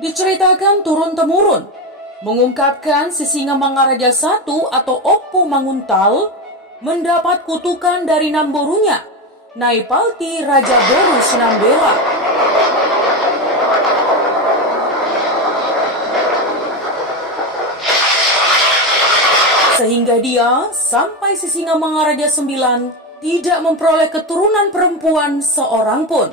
diceritakan turun-temurun, mengungkapkan Sisingamangaraja I atau Oppo Manguntal mendapat kutukan dari Namborunya, Naipalti Raja Boru Sinambela. Sehingga dia sampai Sisingamangaraja IX tidak memperoleh keturunan perempuan seorang pun.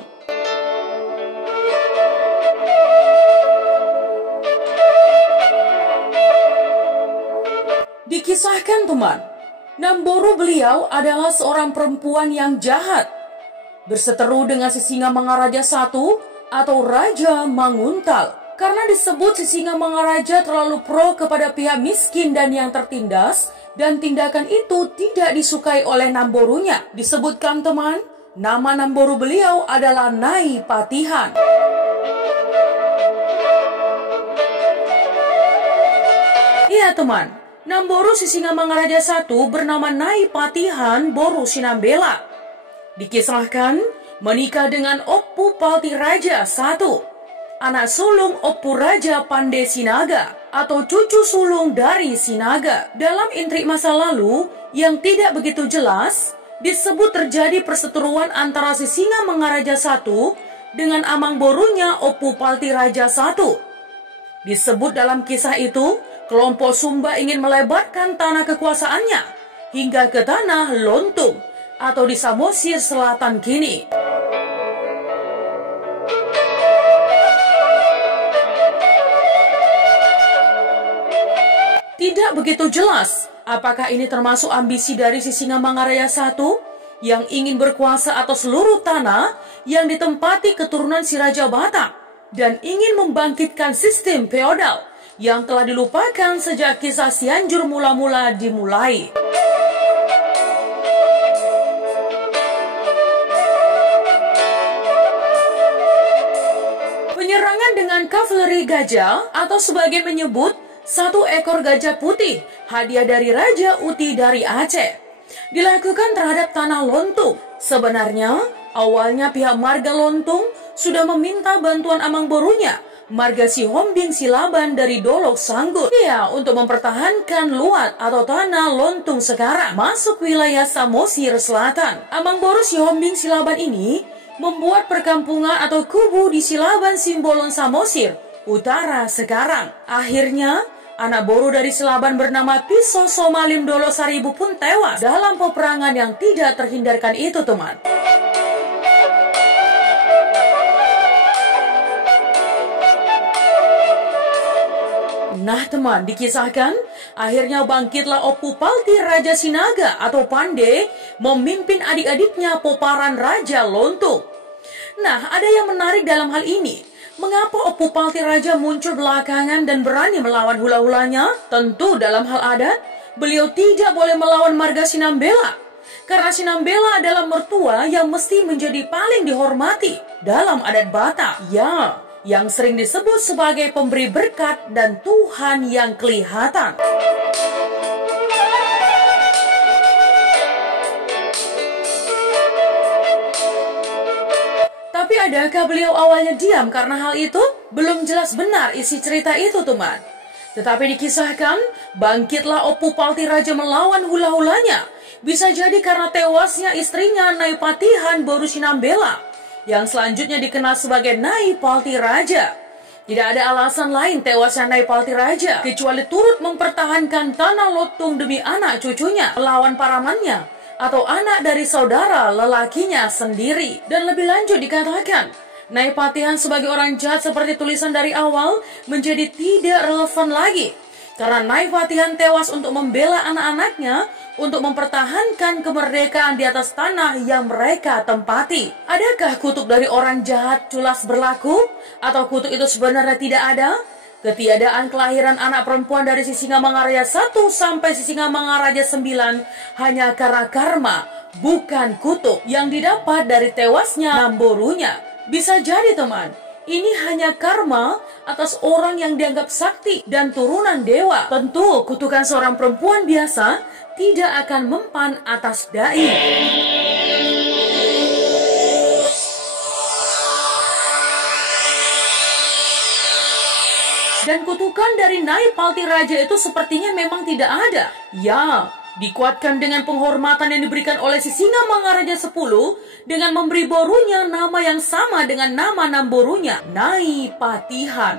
Dikisahkan teman, Namboru beliau adalah seorang perempuan yang jahat, berseteru dengan Sisingamangaraja I atau Raja Manguntal. Karena disebut Sisingamangaraja terlalu pro kepada pihak miskin dan yang tertindas, dan tindakan itu tidak disukai oleh Namborunya. Disebutkan teman, nama Namboru beliau adalah Naipatihan. Iya teman, Namboru Sisingamangaraja I bernama Naipatihan Boru Sinambela. Dikisahkan menikah dengan Oppu Palti Raja I, anak sulung Oppu Raja Pande Sinaga atau cucu sulung dari Sinaga. Dalam intrik masa lalu yang tidak begitu jelas, disebut terjadi perseteruan antara Sisingamangaraja I dengan amang borunya Oppu Palti Raja I. Disebut dalam kisah itu, kelompok Sumba ingin melebarkan tanah kekuasaannya hingga ke tanah Lontung atau di Samosir Selatan kini. Tidak begitu jelas apakah ini termasuk ambisi dari Sisingamangaraja I yang ingin berkuasa atas seluruh tanah yang ditempati keturunan si Raja Batak dan ingin membangkitkan sistem feodal yang telah dilupakan sejak kisah Cianjur mula-mula dimulai. Penyerangan dengan kavaleri gajah atau sebagian menyebut satu ekor gajah putih, hadiah dari Raja Uti dari Aceh, dilakukan terhadap tanah Lontung. Sebenarnya, awalnya pihak marga Lontung sudah meminta bantuan amang borunya, marga Sihombing Silaban dari Dolok Sanggut, untuk mempertahankan luat atau tanah Lontung sekarang masuk wilayah Samosir Selatan. Amang boru Sihombing Silaban ini membuat perkampungan atau kubu di Silaban Simbolon Samosir Utara sekarang. Akhirnya, anak boru dari Silaban bernama Piso Somalim Dolo Saribu pun tewas dalam peperangan yang tidak terhindarkan itu teman. Nah teman, dikisahkan akhirnya bangkitlah Oppu Palti Raja Sinaga atau Pande memimpin adik-adiknya Poparan Raja Lontung. Nah, ada yang menarik dalam hal ini. Mengapa Oppu Palti Raja muncul belakangan dan berani melawan hula-hulanya? Tentu dalam hal adat, beliau tidak boleh melawan marga Sinambela. Karena Sinambela adalah mertua yang mesti menjadi paling dihormati dalam adat Batak. Ya, yang sering disebut sebagai pemberi berkat dan Tuhan yang kelihatan. Tapi adakah beliau awalnya diam karena hal itu? Belum jelas benar isi cerita itu teman. Tetapi dikisahkan, bangkitlah Oppu Palti Raja melawan hula-hulanya. Bisa jadi karena tewasnya istrinya Naipatihan Boru Sinambela, yang selanjutnya dikenal sebagai Naipalti Raja. Tidak ada alasan lain tewasnya Naipalti Raja, kecuali turut mempertahankan tanah Lontung demi anak cucunya, melawan paramannya, atau anak dari saudara lelakinya sendiri. Dan lebih lanjut dikatakan, Naipatihan sebagai orang jahat seperti tulisan dari awal menjadi tidak relevan lagi. Karena Naipatihan tewas untuk membela anak-anaknya, untuk mempertahankan kemerdekaan di atas tanah yang mereka tempati. Adakah kutuk dari orang jahat culas berlaku? Atau kutuk itu sebenarnya tidak ada? Ketiadaan kelahiran anak perempuan dari Sisingamangaraja I sampai Sisingamangaraja IX hanya karena karma, bukan kutuk yang didapat dari tewasnya Namborunya. Bisa jadi teman, ini hanya karma atas orang yang dianggap sakti dan turunan dewa. Tentu kutukan seorang perempuan biasa tidak akan mempan atas dai. Dan kutukan dari Nai Palti Raja itu sepertinya memang tidak ada. Ya, dikuatkan dengan penghormatan yang diberikan oleh si Singa Mangaraja 10 dengan memberi borunya nama yang sama dengan nama Namborunya, Nai Patihan.